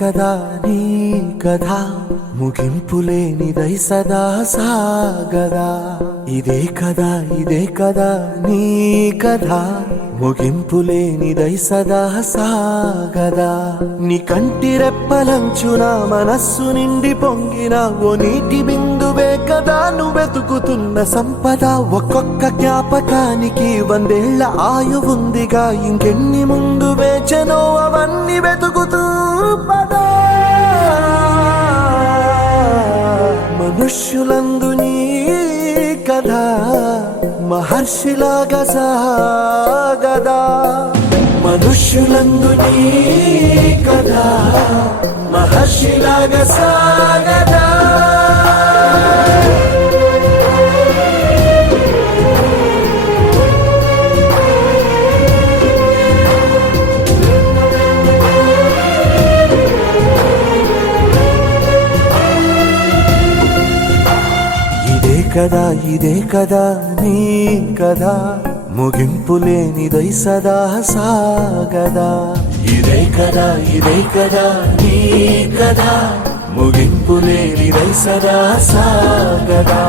కదా నీ కథ ముగింపులేనిదై సదా సాగదా. ఇదే కదా నీ కథ ముగింపులేనిదై సదా సాగదా. నీ కంటి రెప్పలంచున మనస్సు నిండి పొంగిన ఓ నీటి బిందువే కదా నువ్వెతుకుతున్న సంపద. ఒక్కొక్క జ్ఞాపకానికి 100 ఏళ్ల ఆయువుందిగా, ఇంకెన్ని ముందు వేచనో అవన్నీ వెతుకుతూ పదా. మనుష్యులందు నీ కథ మహర్షిలాగా సాగదా. మనుష్యులందు నీ కథ మహర్షిలాగా సాగదా. ఇదే కదా నీ కథ ముగింపులేనిదై సదా సాగదా. ఇదే కదా నీ కథ ముగింపులేనిదై సదా సాగదా.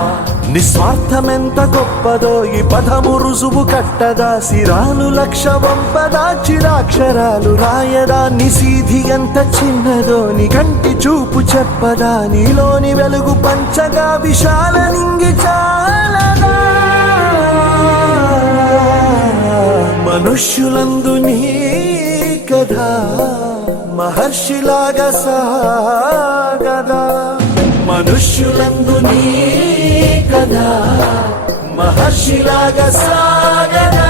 నిస్వార్థమెంత గొప్పదో ఈ పదము రుజువు కట్టదా. సిరాలు 1,00,000 వంపదా, చిరాక్షరాలు రాయదా. నిశీధి ఎంత చిన్నదో నీ కంటి చూపు చెప్పదా. నీలోని వెలుగు పంచగా విశాల నింగి చాలదా. మనుష్యులందు నీ కథ మహర్షిలాగా సాగదా. మనుష్యులందు నీ కథ మహర్షిలాగా సాగదా.